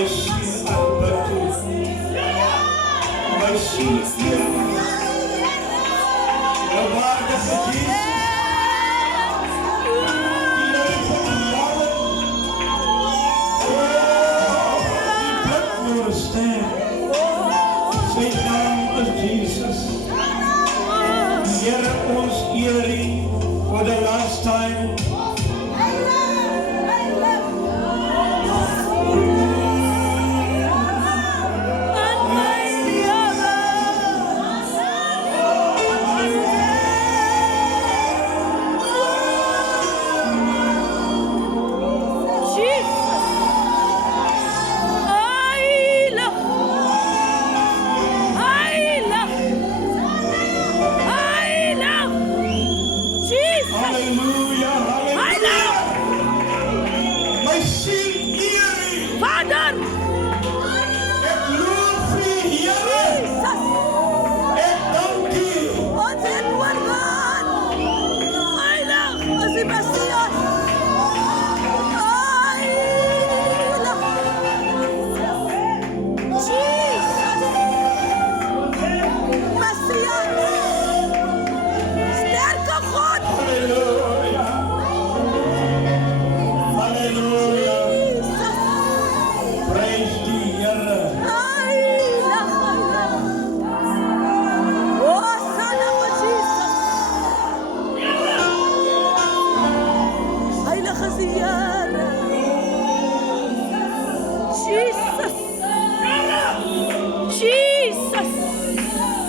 my ziel aanbid U. My ziel eer U. O waardige Jesus, die Here van die jaren, die blik moet staan. Sy naam is Jesus. Here, ons eer U for the last time.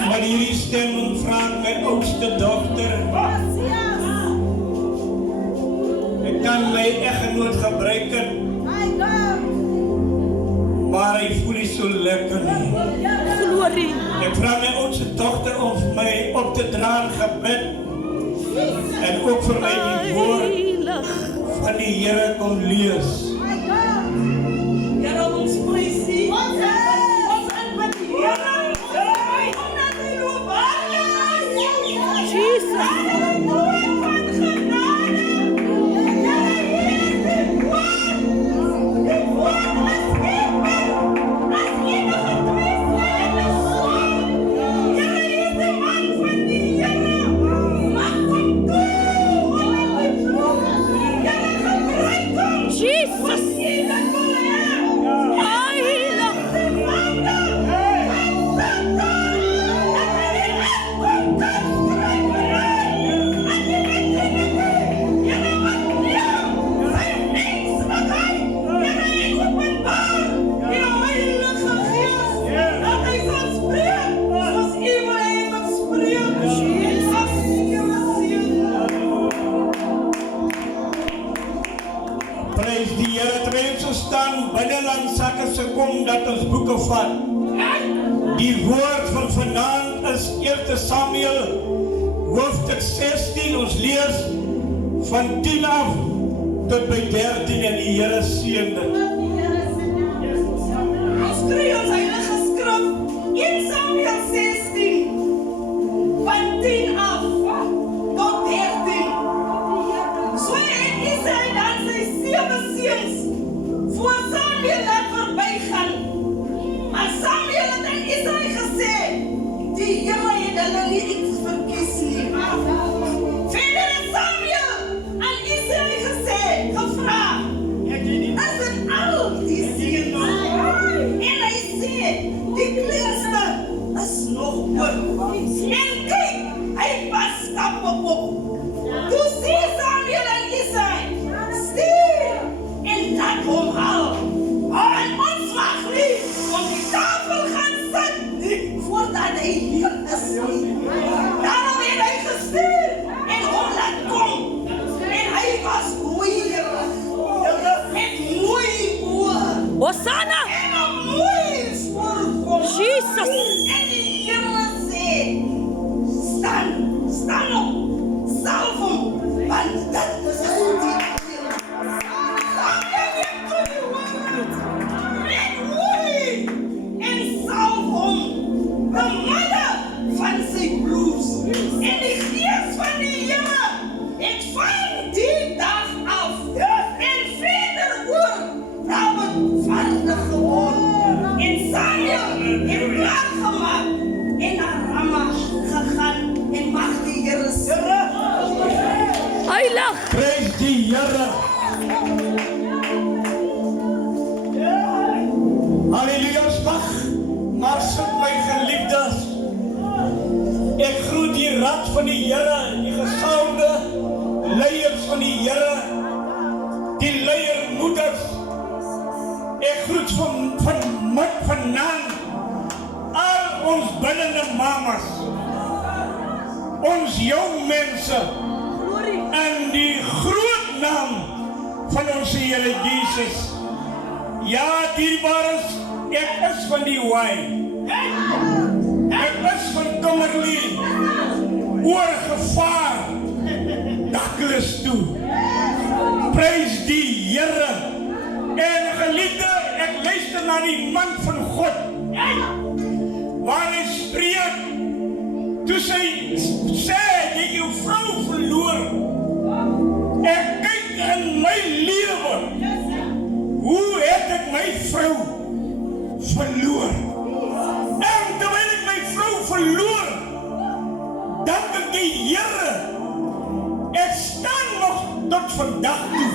Maar hierdie stem vraag my oudste dochter. Ek kan my eggenoot gebruik het, maar hy voel nie so lekker nie. Glorie. Ek vraag my oudste dochter om vir my op te dra in gebed en ook vir my die woord van die Here kom lees. Here, ons prys U. Ons aanbid U. Dat ons boeke vat. Die woord van vanaand is 1 Samuel hoofstuk 16. Ons lees van 10 af tot by 13 en die Here seën dit. Ons kry ons heilige skrif 1 Samuel 16 van 10 af tot 13. So het Israel dan sy 7 seuns voor Samuel laat verbygaan. Maar Samuel het aan Israel gesê, die Here het hulle nie iets verkies nie. Verder het Samuel aan Israel gesê, gevra, is dit al die seuns? En hy sê, die kleinste is nog oor. En kyk, hy Halleluja, maar sit my geliefdes. Ek groet die raad van die Here, die gesalfde leiers van die Here, die leiermoeders. Ek groet vanaand al ons binnende mamas, ons jong mense, in die groot naam van ons Here Jesus. Ja, dierbares, ek is van die Y. Ek is van Kommerlie, oor gevaar, Douglas toe. Prys die Here. En geliefde, ek luister na die man van God, waar hy spreek, toe sy sê, jy jou vrou verloor. Ek kyk in my lewe, hoe het ek my vrou verloor? En terwyl ek my vrou verloor, dank ek die Here, ek staan nog tot vandag toe.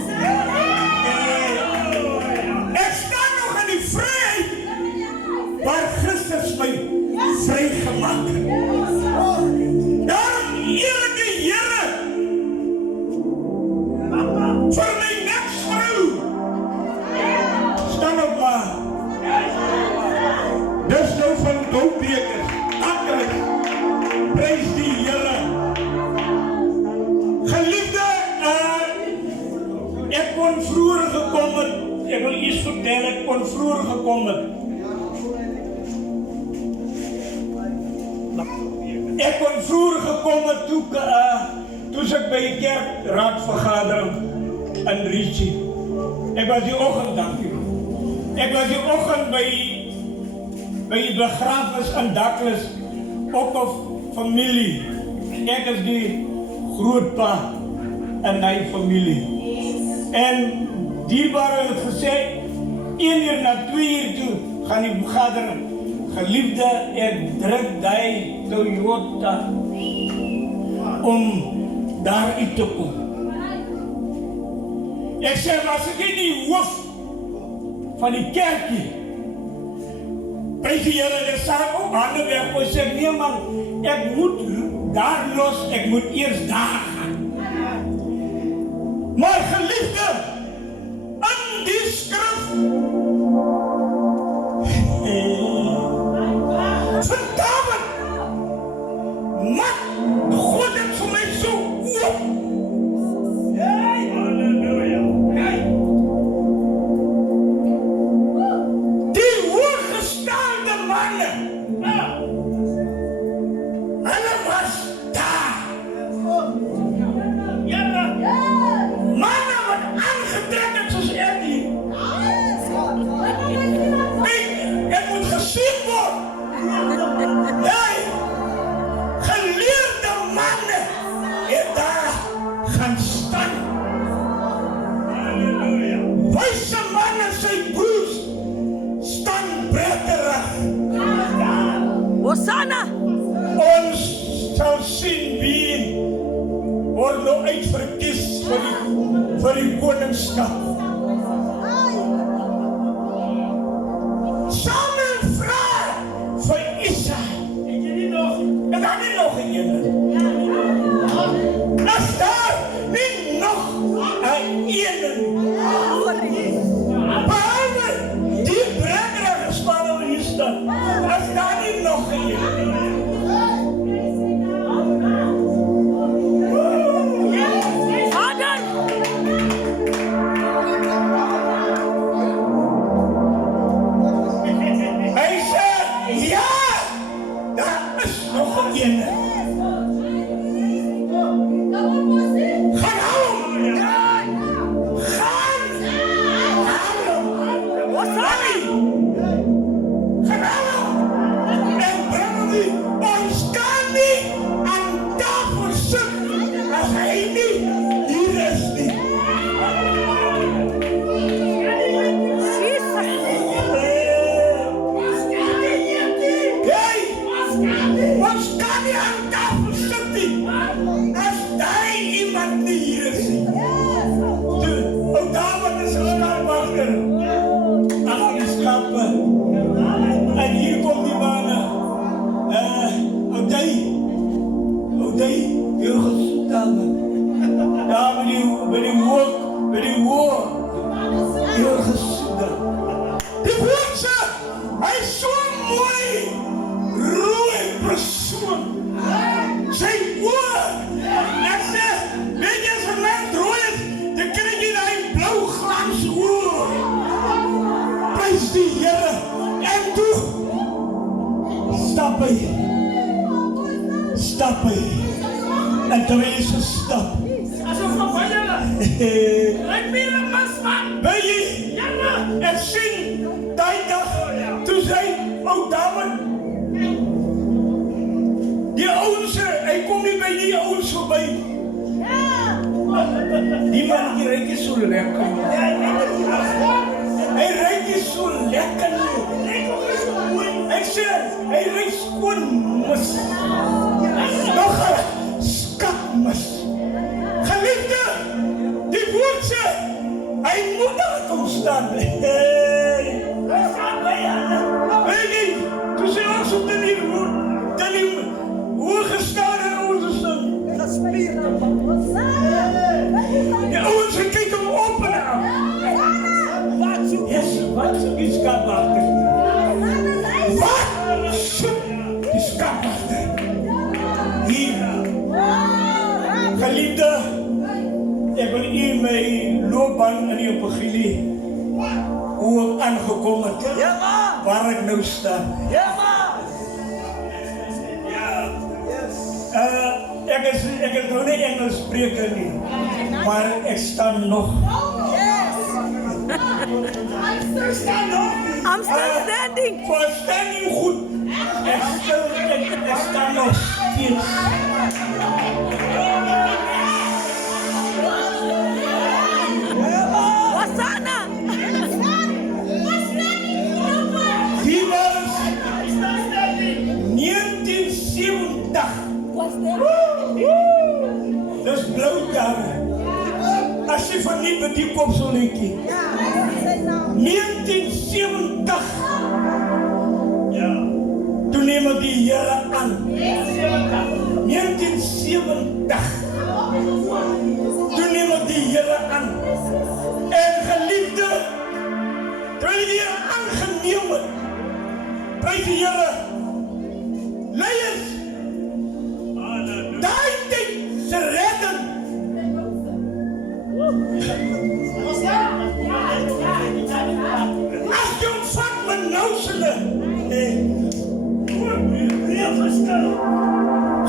Ek staan nog in die vryheid, waar Christus my vrygemaak het. Daarom eer ek die Here, vir my neksvrou. Staan op maar. Dis nou van Doodbekers, akkerig, prys die Here. Geliefde, ek kon vroeger gekom het, ek wil iets vertel, ek kon vroeger gekom het. Ek kon vroeger gekom het, toe ek by die kerkraadvergadering in Richie. Ek was die oggend, dankie. Ek was die oggend by die begrafenis in Douglas, ook of familie. Ek is die grootpa in my familie. En dierbare het gesê, 1 uur na 2 uur toe gaan die vergadering. Geliefde, ek druk die Toyota om daar uit te kom. Ek sê, maar as ek in die hoof van die kerkie, prys die Here, ek sê, hande weg, ek sê, nee man, ek moet daar los, ek moet eers daar gaan. Maar geliefde, in die skrif, van David, maar God het vir my so oop. Die hooggestaande manne, hulle was daar. Manne wat aangetrek het soos Eddie. Ek moet gesien word. Nee, geleerde manne het daar gaan staan. Wyse manne, sy broers, staan bretterig. Hosanna! Ons sal sien wie word nou uitverkies vir die koningskap. Samuel vra vir Isaai. En daar nie nog een ene. As daar nie nog een ene. Behalve die brengerige spanne wat hier staan. As daar nie nog een ene. Vader! Heel gesinde. Die woord sê, hy is so mooi, rooi persoon. Sy oor, ek sê, weet jy as 'n mens rooi is, dan kry jy die blou glans oor. Prys die Here, en toe, stap hy, en terwyl hy so stap, Asof van julle. Lyk meer 'n masman. weet jy, ek sien, die dag, toe sy, ou David, die ouens, hy kom nie by die ouens verby. Die man die ryk is so lekker. Hy ryk is so lekker. Ek sê, hy ryk skoon mis. Nog 'n skatmis. Geliefde, die woord sê, hy moet daar kom staan. Weet jy, toe sê ons op die hoog gestaan en ons sing. Die ouens kyk hom op en af. Yes, wat soek die skapwachter? Wat soek die skapwachter? Hier. Geliefde, ek wil u my loopbaan in die evangelie hoe ek aangekom het, waar ek nou staan. Ek is nou nie Engels spreker nie, maar ek staan nog. I'm still standing. For standing goed. Ek staan nog steeds. Wasana. Die was 1970. Dis blou jare. As jy van nie met die kop so leekie. 1970. Ja. Toen neem ek die Here aan. 1970. Toen neem ek die Here aan. En geliefde, terwyl die Here aangeneem het, prys die Here, leiers, daai tyd se redding. As jy vat met nou sê,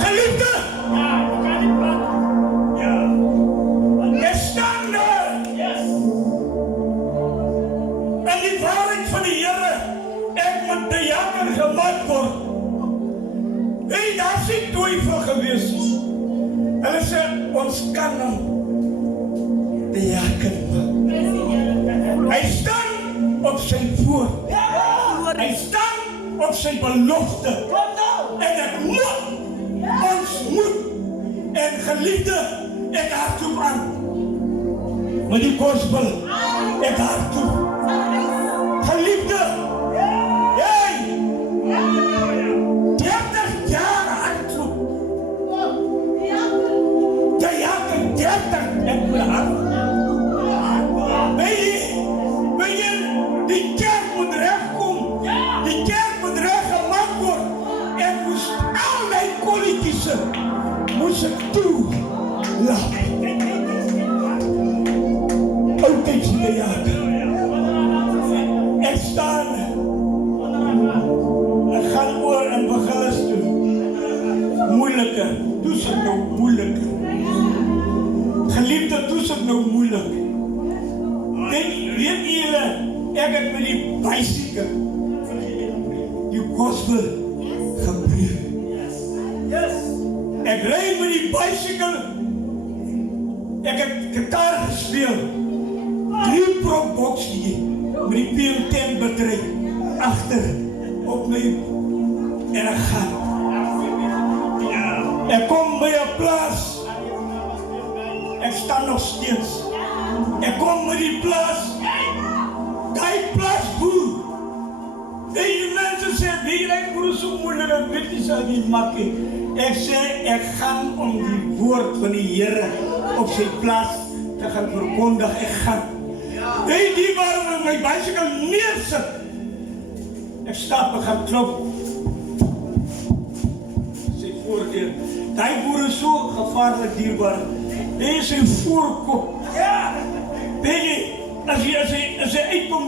geliefde, ek staan daar. En die waarheid van die Here, ek moet bejaken gemaak word. Hey, daar is die twyfel gewees. Hulle sê, ons kan hom bejaken maak. Hy staan op sy woord. Hy staan op sy belofte. En ek moet, ons moet. En geliefde, ek hardloop aan. Met die gospel, ek hardloop. Geliefde, hey, 30 jaar hardloop. 30, ek wil hardloop. Weet jy, die kerk moet regkom. Die kerk moet reggemaak word. En moes al die kolletjies moes ek toe laat. Oudtijds in die jaren. Ek staan. Ek gaan oor en begin is toe. Moeilike. Toe is ek nou moeilike. Geliefde, toe is ek nou moeilik. Weet julle, ek het met die bicycle die gospel gepreek. Ek ry met die bicycle. Ek het gitaar gespeel. 3 prop boksie met die PM10 battery agter op my en ek gaan. Ek kom by 'n plaas. Ek staan nog steeds. Ek kom met die plaas. Die plaas boer. Die mense sê, wie ek broer so moeilik en weet nie sal nie makkie. Ek sê, ek gaan om die woord van die Here op sy plaas te gaan verkondig. Ek gaan. Nee, die waren my bicycle neersit. Ek stap en gaan klop. Sy voordeur. Die boer is so gevaarlik dierbaar. Dit is sy voorkop. Ja! Weet jy, as hy uitkom,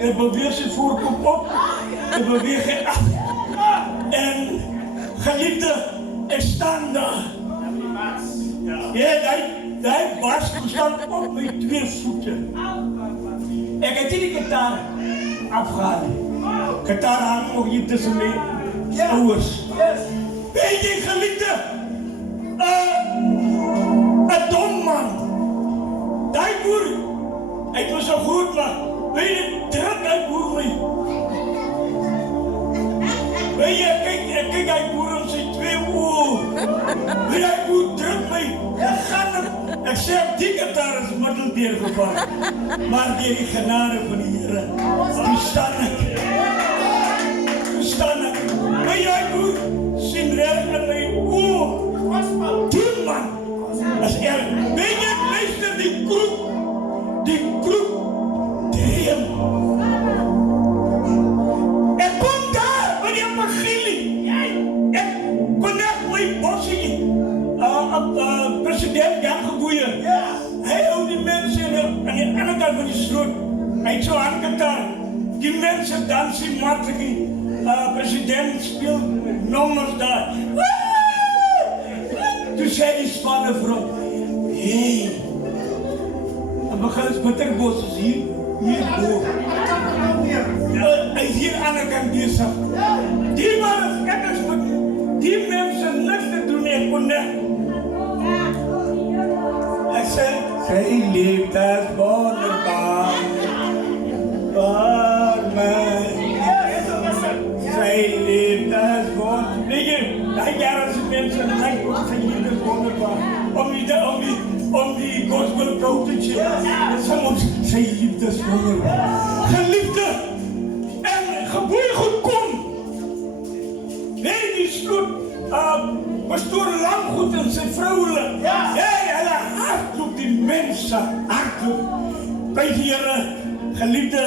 hy beweeg sy voorkop op, hy beweeg hy af. En geliefde, ek staan daar. Ja, die bas staan op my 2 voete. Ek het die gitaar afgehaal. Gitaar hang nog hier tussen my ouers. Weet jy, geliefde, een dom man. Die boer, hy was so goed, maar weet jy, druk die boer my. Weet jy, kyk die boer om sy 2 oor. Weet jy, die boer druk my. Ek sê op die gitaar is middeldeur geval. Maar deur die genade van die Here, die staan ek. Weet jy, die boer, sien reg in my oor. Die man, as er, weet jy, luister die kroep, dreem. Ek kom daar, met die evangelie. Ek kon net my bossie, president Jan Geboeie. Hy hou die mense aan die ander kant van die sloot. Hy het so aangetaal. Die mense dans die maatrekie. President speel nommers daar. Toe sê die spanne vir hom, hey, en begin ons bitterbos is hier boven. Hy is hier aan die kant bezig. Die man is ekkers met die mense niks te doen, ek kon net. Ek sê, sy liefde is wonderbaar, waar my, sy liefde is wonderbaar. Weet jy, die jarense mense lijkt op sy liefde is wonderbaar. Om die gospel koutetje, sang ons, sy liefde is wonderbaar. Geliefde, en geboeie goed kom. Nee, die sloot, pastoor Langgoed en sy vrouwele. Hulle hartloop die mense, hartloop. By die Here, geliefde,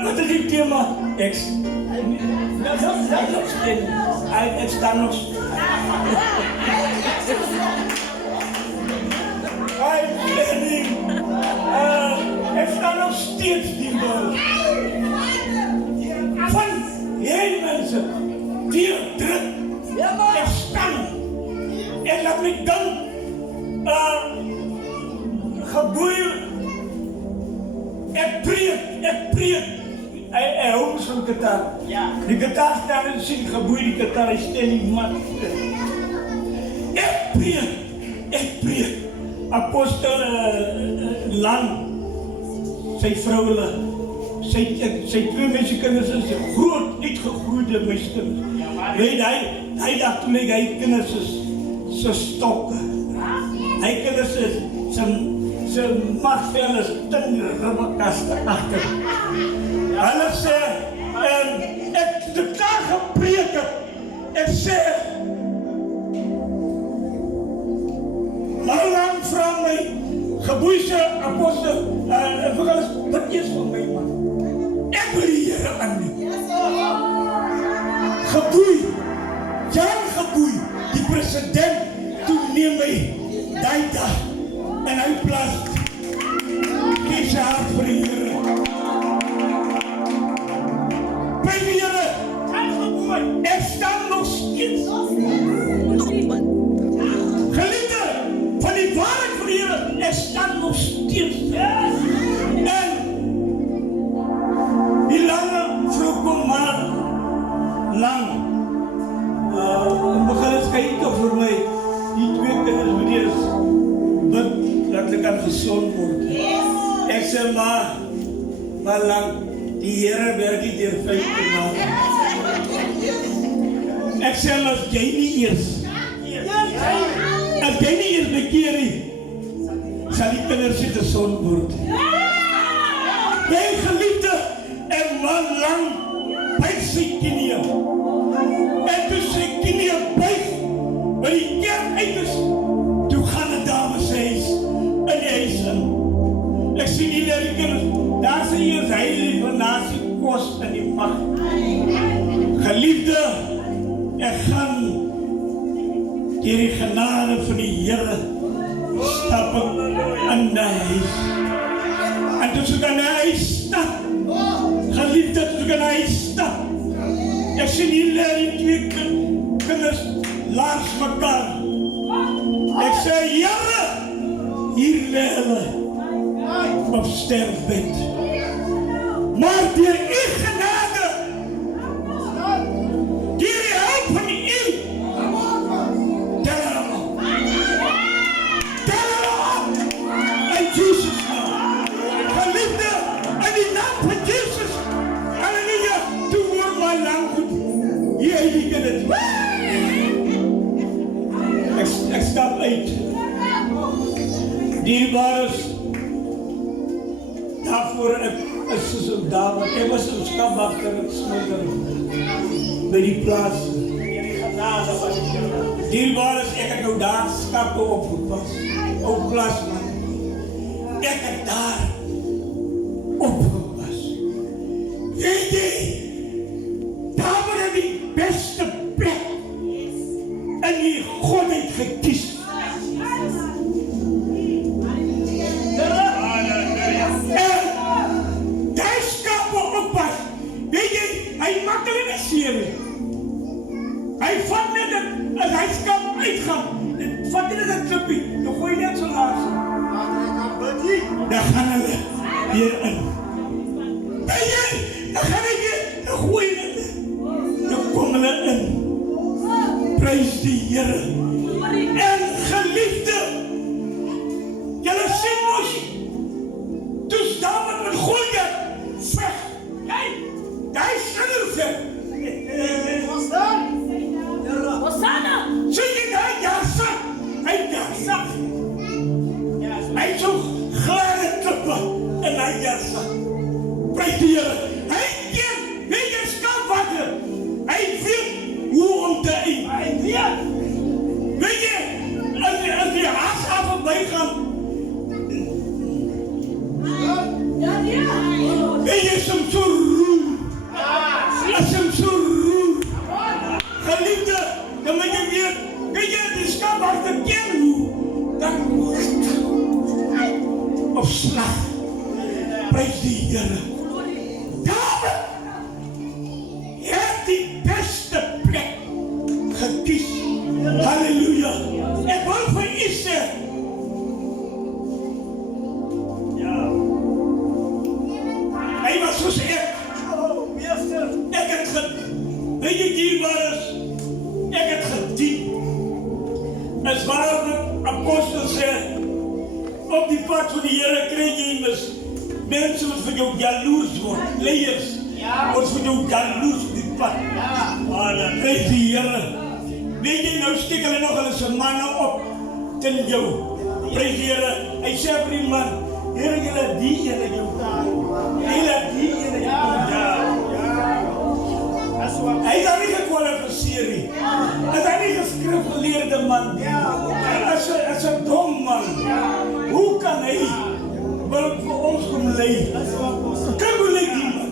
wat is die thema? Ek staan nog ek staan nog steeds die wil. Van heel mense, die druk, ek staan. En laat my dan geboeie, ek preek. Hy hou so'n gitaar. Die gitaar staan en sien geboeie die gitaar, hy stel die mat. Ek preek. Apostel Lang, sy vrouwele, sy 2 mensekinders is groot, uitgegroeide mensekinders. Weet hy dacht toen hy kinders is, sy stokke. Hy kinders is, sy magvel is tin ribbekaste achter. Hulle sê, ek het daar gepreek het, ek sê, Lang vraag my, geboeise apostel, wat is van my man? Ek wil die Here aanneem. Jan Geboeie, die president, toe neem my die dag, en hy plaas, kies sy hart vir die Here. By die Here, ek staan nog steeds. Geliefde, van die waarheid van die Here, ek staan nog steeds. En die lange vroeg kom maar lang. En begin het kyk toch vir my, die 2 kinders met die is, bid, dat hulle kan gezond word. Ek sê maar lang, die Here werk nie deur 5 te maak. Ek sê as jy nie eers bekeer nie, sal die kinders nie gezond word. My geliefde en man lang buig sy knie. En toe sy knie buig, waar die kerk uit is, toe gaan die dame sy huis in die huis in. Ek sê sien die kinders, daar sê jy is heilig van nasie kos en die mag. Geliefde, ek gaan deur die genade van die Here stap in die huis. En toe ek aan die huis stap, geliefde, toe ek aan die huis stap, ek sien hier lê die twee kinders langs mekaar. Ek sê, Here, hier lê hulle op sterfbed. Maar deur u genade, deur die hulp van u, tel hulle op. Tel hulle op. In Jesus' naam. Geliefde, in die naam van Jesus. Halleluja, toe hoor my lang goed. Hier heilige dit. Ek stap uit. Dierbares, daarvoor ek is soos daar, want ek was in skapbakker en smulder by die plaas. Dierbares, ek het nou daar skappe opgepas, op plaas man. Ek het daar opgepas. Weet jy, daar word die beste plek in die godheid gekies. Hy vat net as hy skap uitgaan. Vat net 'n klippie. Dan gooi net so laas. Dan gaan hulle weer in. Dan gaan hy weer, dan gooi net. Dan kom hulle in. Prys die Here. En geliefde, julle sien mos, toe Dawid met Goliat veg. Hy skinner veg. Hosanna! Sien jy daai jasa? Hy jasa. Hy so glare klippe in hy jasa. Prys die Here. Hy ken, weet jy skapwakker. Hy weet hoe om te eet. Hy weet. Weet jy, as die haas af voorbij gaan. Weet jy, is hem so roer. Is hem so roer. Geliefde, dan moet je weer, weet je, die skapwakker ken hoe. Dan op slag. Prys die Here. Dawid het die beste plek gekies. Halleluja. Ek wil vir u sê. Ja. Hy was soos ek. Ek het weet jy dierbares, ek het gedien. As waar die apostel sê, op die pad van die Here kry jy mense wat vir jou jaloers word, leiers, wat vir jou jaloers op die pad. Maar dan prys die Here. Weet jy, nou steek hulle nog hulle se manne op teen jou. Prys die Here. Hy sê vir die man, Here, julle die ene jou taal. Julle die ene jou taal. Hy is daar nie gekwalifiseer nie. Hy is daar nie geskrifgeleerde man. As 'n dom man. Hoe kan hy wil vir ons kom lei? Kan hoe lei die man?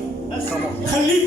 Geliefd